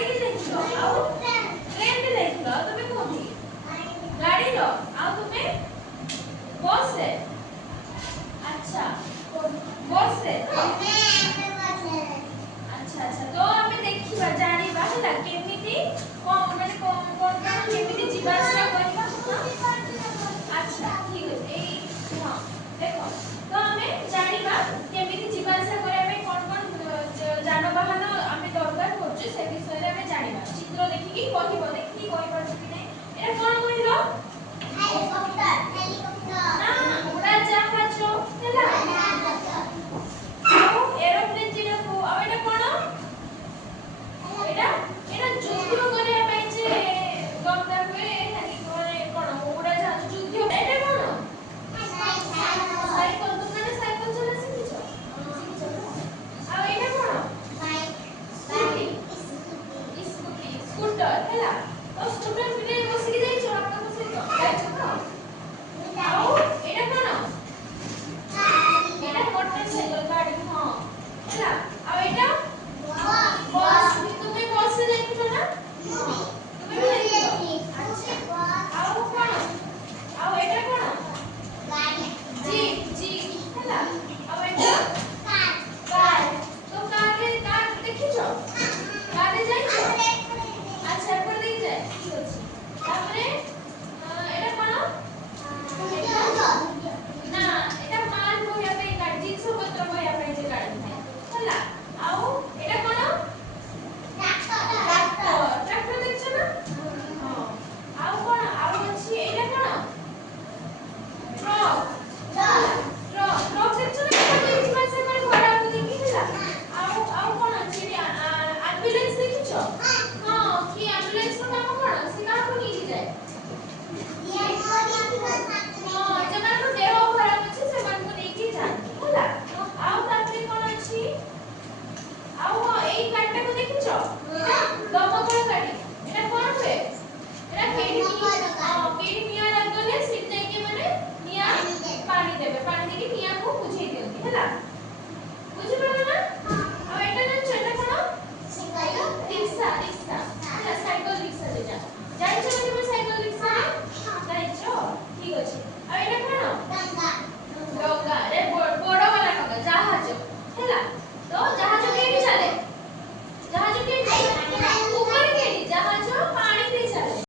ଗାड़ी रे देखलो आउ ट्रेन रे देखलो तुमे कोठी गाड़ी रो आउ तुमे बस रे अच्छा बस रे अच्छा अच्छा तो हमें देखिबा जानिबा हला केमिति कोन माने कोन केमिति जीवा आसरा करबा अच्छा ठीक है ए हां देखो तो हमें जानिबा केमिति जीवा आसरा करे हमें कोन जानबाहन हमें दरकार होचे से विषय रे हमें जानिबा चित्र देखि कहिबो देखि कहि परछ कि नै एटा कोन कहिलो हेलीकॉप्टर ना उड़ा जहाज हला ଆଉ एरोप्लेन जिडा को आ एटा कोन एटा যুদ্ধ କରିବା ପାଇଁ ଯେ ଦରକାର ହୁଏ ଖାଲି কোন উড়া জাহাজ যুদ্ধ এটা কোন সাইকেল তোমরা সাইকেল চলা শিখিছো আর এটা কোন বাইক স্কুটি স্কুটার হেলা তো স্টুডেন্ট